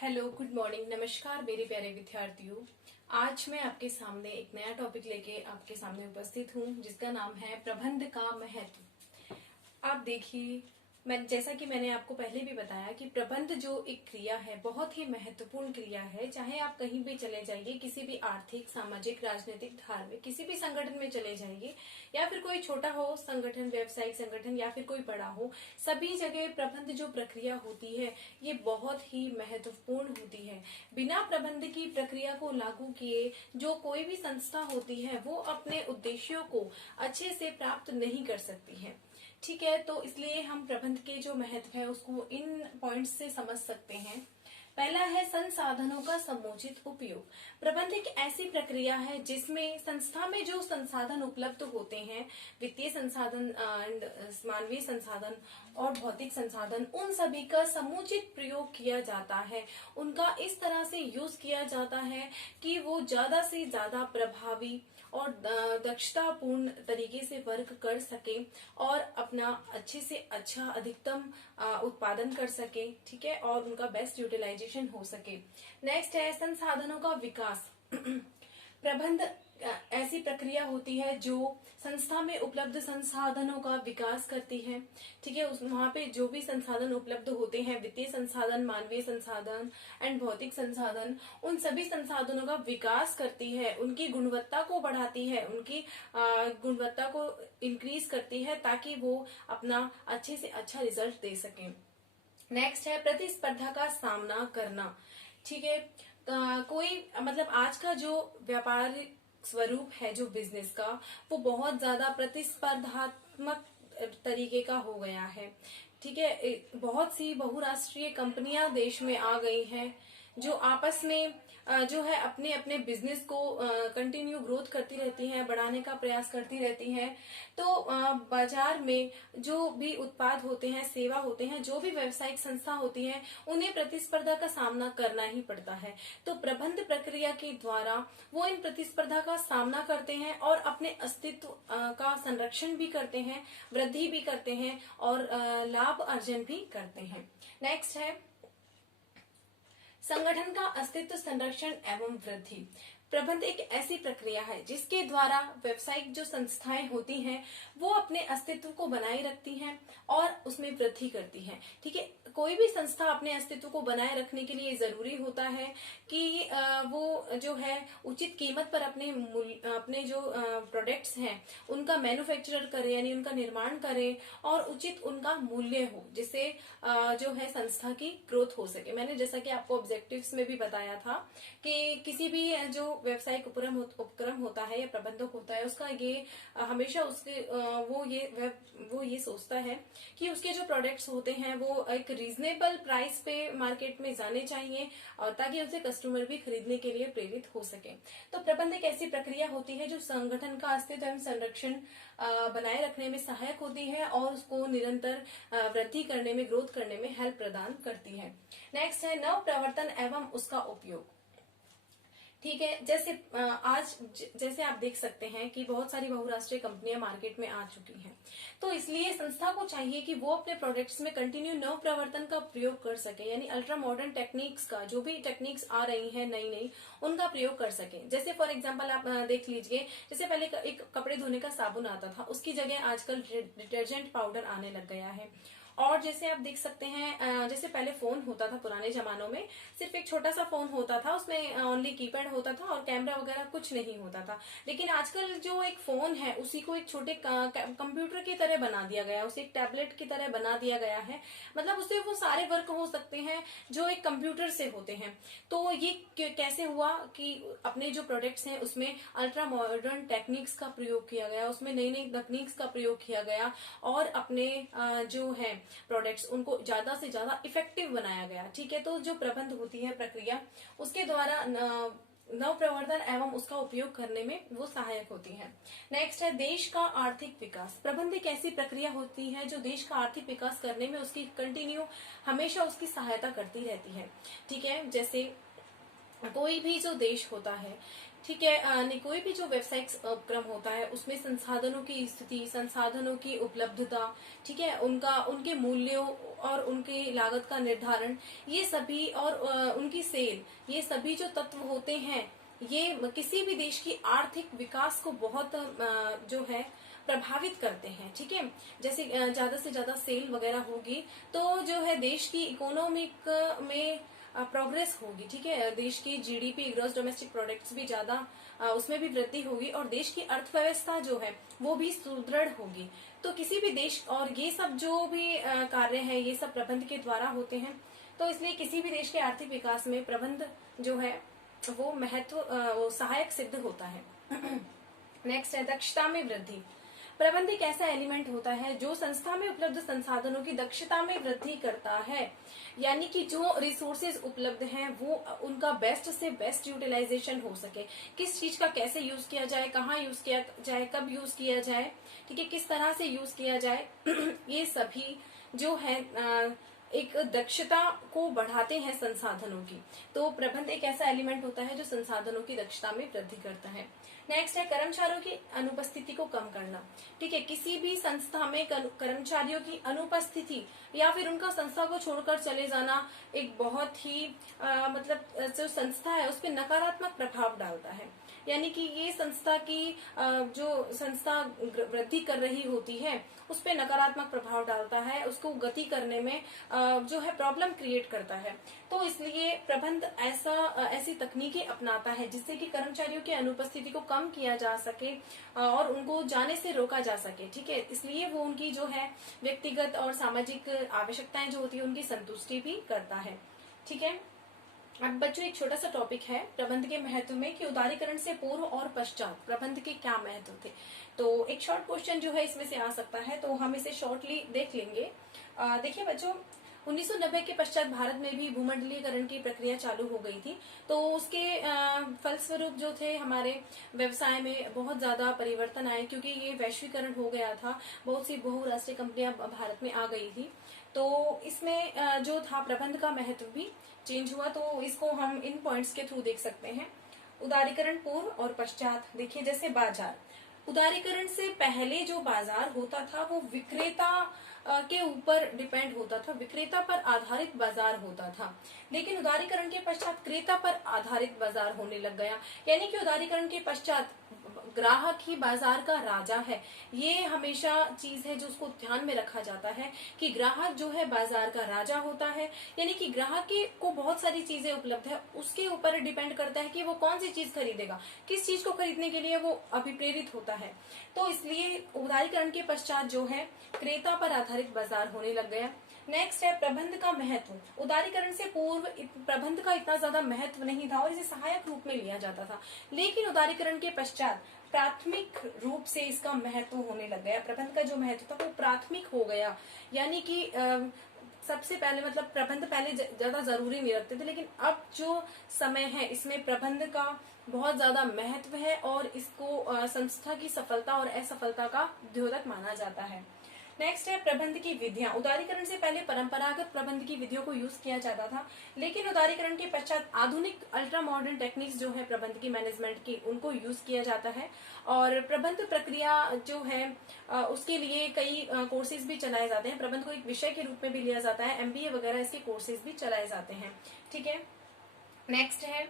Hello, good morning, नमस्कार मेरे प्यारे विद्यार्थियों। आज मैं आपके सामने एक नया टॉपिक लेके आपके सामने उपस्थित हूँ जिसका नाम है प्रबंध का महत्व। आप देखिए, जैसा कि मैंने आपको पहले भी बताया कि प्रबंध जो एक क्रिया है बहुत ही महत्वपूर्ण क्रिया है। चाहे आप कहीं भी चले जाइए, किसी भी आर्थिक, सामाजिक, राजनीतिक, धार्मिक किसी भी संगठन में चले जाइए, या फिर कोई छोटा हो संगठन, व्यवसायिक संगठन, या फिर कोई बड़ा हो, सभी जगह प्रबंध जो प्रक्रिया होती है ये बहुत ही महत्वपूर्ण होती है। बिना प्रबंध की प्रक्रिया को लागू किए जो कोई भी संस्था होती है वो अपने उद्देश्यों को अच्छे से प्राप्त नहीं कर सकती है। ठीक है, तो इसलिए हम प्रबंध के जो महत्व है उसको इन पॉइंट्स से समझ सकते हैं। पहला है संसाधनों का समुचित उपयोग। प्रबंध एक ऐसी प्रक्रिया है जिसमें संस्था में जो संसाधन उपलब्ध होते हैं, वित्तीय संसाधन एंड मानवीय संसाधन और भौतिक संसाधन, उन सभी का समुचित प्रयोग किया जाता है। उनका इस तरह से यूज किया जाता है कि वो ज्यादा से ज्यादा प्रभावी और दक्षतापूर्ण तरीके से वर्क कर सके और अपना अच्छे से अच्छा अधिकतम उत्पादन कर सके। ठीक है, और उनका बेस्ट यूटिलाइजेशन हो सके। नेक्स्ट है संसाधनों का विकास। प्रबंध ऐसी प्रक्रिया होती है जो संस्था में उपलब्ध संसाधनों का विकास करती है। ठीक है, वहां पे जो भी संसाधन उपलब्ध होते हैं, वित्तीय संसाधन, मानवीय संसाधन एंड भौतिक संसाधन, उन सभी संसाधनों का विकास करती है, उनकी गुणवत्ता को बढ़ाती है, उनकी गुणवत्ता को इंक्रीज करती है ताकि वो अपना अच्छे से अच्छा रिजल्ट दे सके। नेक्स्ट है प्रतिस्पर्धा का सामना करना। ठीक है, कोई मतलब आज का जो व्यापार स्वरूप है जो बिजनेस का, वो बहुत ज्यादा प्रतिस्पर्धात्मक तरीके का हो गया है। ठीक है, बहुत सी बहुराष्ट्रीय कंपनियां देश में आ गई हैं जो आपस में जो है अपने अपने बिजनेस को कंटिन्यू ग्रोथ करती रहती हैं, बढ़ाने का प्रयास करती रहती हैं। तो बाजार में जो भी उत्पाद होते हैं, सेवा होते हैं, जो भी व्यावसायिक संस्था होती है, उन्हें प्रतिस्पर्धा का सामना करना ही पड़ता है। तो प्रबंध प्रक्रिया के द्वारा वो इन प्रतिस्पर्धा का सामना करते हैं और अपने अस्तित्व का संरक्षण भी करते हैं, वृद्धि भी करते हैं और लाभ अर्जन भी करते हैं। नेक्स्ट है संगठन का अस्तित्व, संरक्षण एवं वृद्धि। प्रबंध एक ऐसी प्रक्रिया है जिसके द्वारा व्यवसायिक जो संस्थाएं होती हैं वो अपने अस्तित्व को बनाए रखती हैं और उसमें वृद्धि करती हैं। ठीक है, कोई भी संस्था अपने अस्तित्व को बनाए रखने के लिए जरूरी होता है कि वो जो है उचित कीमत पर अपने जो प्रोडक्ट्स हैं उनका मैन्युफैक्चरर करे, यानी उनका निर्माण करे और उचित उनका मूल्य हो, जिससे जो है संस्था की ग्रोथ हो सके। मैंने जैसा कि आपको ऑब्जेक्टिव्स में भी बताया था कि किसी भी जो व्यवसायिक उपक्रम होता है या प्रबंधक होता है, उसका ये हमेशा उसके वो ये सोचता है कि उसके जो प्रोडक्ट्स होते हैं वो एक रीजनेबल प्राइस पे मार्केट में जाने चाहिए और ताकि उसे कस्टमर भी खरीदने के लिए प्रेरित हो सके। तो प्रबंध एक ऐसी प्रक्रिया होती है जो संगठन का अस्तित्व एवं संरक्षण बनाए रखने में सहायक होती है और उसको निरंतर वृद्धि करने में, ग्रोथ करने में हेल्प प्रदान करती है। नेक्स्ट है नव प्रवर्तन एवं उसका उपयोग। ठीक है, जैसे आप देख सकते हैं कि बहुत सारी बहुराष्ट्रीय कंपनियां मार्केट में आ चुकी हैं, तो इसलिए संस्था को चाहिए कि वो अपने प्रोडक्ट्स में कंटिन्यू नव प्रवर्तन का प्रयोग कर सके, यानी अल्ट्रा मॉडर्न टेक्निक्स का, जो भी टेक्निक्स आ रही हैं नई नई, उनका प्रयोग कर सके। जैसे फॉर एग्जाम्पल आप देख लीजिए, जैसे पहले एक कपड़े धोने का साबुन आता था, उसकी जगह आजकल डिटर्जेंट पाउडर आने लग गया है। और जैसे आप देख सकते हैं, जैसे पहले फोन होता था पुराने जमानों में, सिर्फ एक छोटा सा फोन होता था, उसमें ओनली कीपैड होता था और कैमरा वगैरह कुछ नहीं होता था। लेकिन आजकल जो एक फोन है उसी को एक छोटे कंप्यूटर की तरह बना दिया गया है, उसे एक टैबलेट की तरह बना दिया गया है। मतलब उससे वो सारे वर्क हो सकते हैं जो एक कंप्यूटर से होते हैं। तो ये कैसे हुआ कि अपने जो प्रोडक्ट्स हैं उसमें अल्ट्रा मॉडर्न टेक्निक्स का प्रयोग किया गया, उसमें नई नई तकनीक्स का प्रयोग किया गया और अपने जो है प्रोडक्ट्स उनको ज्यादा से ज्यादा इफेक्टिव बनाया गया। ठीक है, तो जो प्रबंध होती है प्रक्रिया, उसके द्वारा नव प्रवर्तन एवं उसका उपयोग करने में वो सहायक होती है। नेक्स्ट है देश का आर्थिक विकास। प्रबंध एक ऐसी प्रक्रिया होती है जो देश का आर्थिक विकास करने में उसकी कंटिन्यू हमेशा उसकी सहायता करती रहती है। ठीक है, जैसे कोई भी जो देश होता है ठीक है। कोई भी जो व्यवसायिक उपक्रम होता है उसमें संसाधनों की स्थिति, संसाधनों की उपलब्धता, ठीक है, उनके मूल्यों और उनकी लागत का निर्धारण, ये सभी और उनकी सेल, ये सभी जो तत्व होते हैं ये किसी भी देश की आर्थिक विकास को बहुत जो है प्रभावित करते हैं। ठीक है, जैसे ज्यादा से ज्यादा सेल वगैरह होगी तो जो है देश की इकोनॉमिक में प्रोग्रेस होगी। ठीक है, देश की जीडीपी, ग्रॉस डोमेस्टिक प्रोडक्ट्स भी ज्यादा उसमें भी वृद्धि होगी और देश की अर्थव्यवस्था जो है वो भी सुदृढ़ होगी। तो किसी भी देश, और ये सब जो भी कार्य है ये सब प्रबंध के द्वारा होते हैं। तो इसलिए किसी भी देश के आर्थिक विकास में प्रबंध जो है वो वो सहायक सिद्ध होता है। नेक्स्ट है दक्षता में वृद्धि। प्रबंध एक ऐसा एलिमेंट होता है जो संस्था में उपलब्ध संसाधनों की दक्षता में वृद्धि करता है, यानी कि जो रिसोर्सेज उपलब्ध हैं वो उनका बेस्ट से बेस्ट यूटिलाइजेशन हो सके। किस चीज का कैसे यूज किया जाए, कहाँ यूज किया जाए, कब यूज किया जाए, ठीक है, किस तरह से यूज किया जाए ये सभी जो है एक दक्षता को बढ़ाते हैं संसाधनों की। तो प्रबंध एक ऐसा एलिमेंट होता है जो संसाधनों की दक्षता में वृद्धि करता है। नेक्स्ट है कर्मचारियों की अनुपस्थिति को कम करना। ठीक है, किसी भी संस्था में कर्मचारियों की अनुपस्थिति या फिर उनका संस्था को छोड़कर चले जाना एक बहुत ही मतलब जो संस्था है उस पर नकारात्मक प्रभाव डालता है। यानी कि ये संस्था की जो संस्था वृद्धि कर रही होती है उस पर नकारात्मक प्रभाव डालता है, उसको गति करने में जो है प्रॉब्लम क्रिएट करता है। तो इसलिए प्रबंध ऐसी तकनीकें अपनाता है जिससे कि कर्मचारियों की अनुपस्थिति को कम किया जा सके और उनको जाने से रोका जा सके। ठीक है, इसलिए वो उनकी जो है व्यक्तिगत और सामाजिक आवश्यकताएं जो होती है उनकी संतुष्टि भी करता है। ठीक है, अब बच्चों एक छोटा सा टॉपिक है प्रबंध के महत्व में कि उदारीकरण से पूर्व और पश्चात प्रबंध के क्या महत्व थे। तो एक शॉर्ट क्वेश्चन जो है इसमें से आ सकता है, तो हम इसे शॉर्टली देख लेंगे। देखिए बच्चों, 1990 के पश्चात भारत में भी भूमंडलीकरण की प्रक्रिया चालू हो गई थी। तो उसके फलस्वरूप जो थे हमारे व्यवसाय में बहुत ज्यादा परिवर्तन आए, क्योंकि ये वैश्वीकरण हो गया था, बहुत सी बहुराष्ट्रीय कंपनियां भारत में आ गई थी। तो इसमें जो था प्रबंध का महत्व भी चेंज हुआ। तो इसको हम इन पॉइंट्स के थ्रू देख सकते हैं। उदारीकरण पूर्व और पश्चात। देखिए जैसे बाजार, उदारीकरण से पहले जो बाजार होता था वो विक्रेता के ऊपर डिपेंड होता था, विक्रेता पर आधारित बाजार होता था। लेकिन उदारीकरण के पश्चात क्रेता पर आधारित बाजार होने लग गया। यानी कि उदारीकरण के पश्चात ग्राहक ही बाजार का राजा है। ये हमेशा चीज है जो उसको ध्यान में रखा जाता है कि ग्राहक जो है बाजार का राजा होता है। यानी कि ग्राहक को बहुत सारी चीजें उपलब्ध है, उसके ऊपर डिपेंड करता है कि वो कौन सी चीज खरीदेगा, किस चीज को खरीदने के लिए वो अभिप्रेरित होता है। तो इसलिए उदारीकरण के पश्चात जो है क्रेता पर आधारित बाजार होने लग गया। नेक्स्ट है प्रबंध का महत्व। उदारीकरण से पूर्व प्रबंध का इतना ज्यादा महत्व नहीं था और इसे सहायक रूप में लिया जाता था, लेकिन उदारीकरण के पश्चात प्राथमिक रूप से इसका महत्व होने लग गया। प्रबंध का जो महत्व था वो प्राथमिक हो गया। यानी कि सबसे पहले मतलब प्रबंध पहले ज्यादा जरूरी नहीं रखते थे, लेकिन अब जो समय है इसमें प्रबंध का बहुत ज्यादा महत्व है और इसको संस्था की सफलता और असफलता का द्योतक माना जाता है। नेक्स्ट है प्रबंध की विधियां। उदारीकरण से पहले परंपरागत प्रबंध की विधियों को यूज किया जाता था, लेकिन उदारीकरण के पश्चात आधुनिक अल्ट्रा मॉडर्न टेक्निक्स जो है प्रबंध की, मैनेजमेंट की, उनको यूज किया जाता है। और प्रबंध प्रक्रिया जो है उसके लिए कई कोर्सेज भी चलाए जाते हैं। प्रबंध को एक विषय के रूप में भी लिया जाता है, MBA वगैरह इसके कोर्सेज भी चलाए जाते हैं। ठीक है, नेक्स्ट है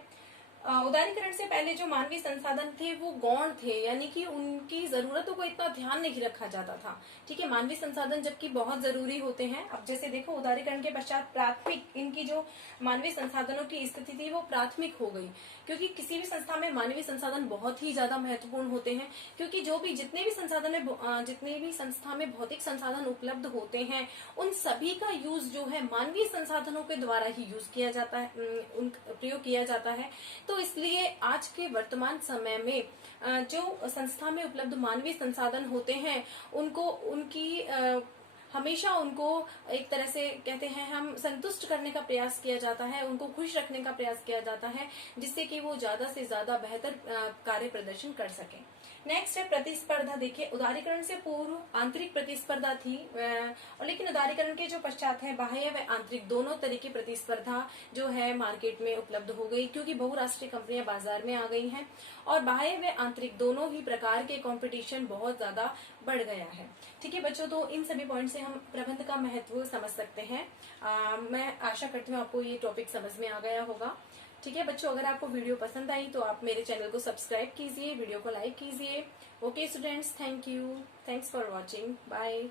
उदारीकरण से पहले जो मानवीय संसाधन थे वो गौण थे, यानी कि उनकी जरूरतों को इतना ध्यान नहीं रखा जाता था। ठीक है, मानवीय संसाधन जबकि बहुत जरूरी होते हैं। अब जैसे देखो उदारीकरण के पश्चात प्राथमिक, इनकी जो मानवीय संसाधनों की स्थिति थी वो प्राथमिक हो गई, क्योंकि किसी भी संस्था में मानवीय संसाधन बहुत ही ज्यादा महत्वपूर्ण होते हैं। क्योंकि जितने भी संस्था में भौतिक संसाधन उपलब्ध होते हैं उन सभी का यूज जो है मानवीय संसाधनों के द्वारा ही यूज किया जाता है, प्रयोग किया जाता है। तो इसलिए आज के वर्तमान समय में जो संस्था में उपलब्ध मानवीय संसाधन होते हैं उनको उनकी हमेशा उनको एक तरह से कहते हैं हम संतुष्ट करने का प्रयास किया जाता है, उनको खुश रखने का प्रयास किया जाता है, जिससे कि वो ज्यादा से ज्यादा बेहतर कार्य प्रदर्शन कर सके। नेक्स्ट है प्रतिस्पर्धा। देखिए, उदारीकरण से पूर्व आंतरिक प्रतिस्पर्धा थी, और लेकिन उदारीकरण के जो पश्चात है बाह्य व आंतरिक दोनों तरह की प्रतिस्पर्धा जो है मार्केट में उपलब्ध हो गई, क्योंकि बहुराष्ट्रीय कंपनियां बाजार में आ गई हैं और बाह्य व आंतरिक दोनों ही प्रकार के कंपटीशन बहुत ज्यादा बढ़ गया है। ठीक है बच्चों, तो इन सभी पॉइंट से हम प्रबंध का महत्व समझ सकते हैं। मैं आशा करती हूँ आपको ये टॉपिक समझ में आ गया होगा। ठीक है बच्चों, अगर आपको वीडियो पसंद आई तो आप मेरे चैनल को सब्सक्राइब कीजिए, वीडियो को लाइक कीजिए। Okay students, thank you, thanks for watching, bye.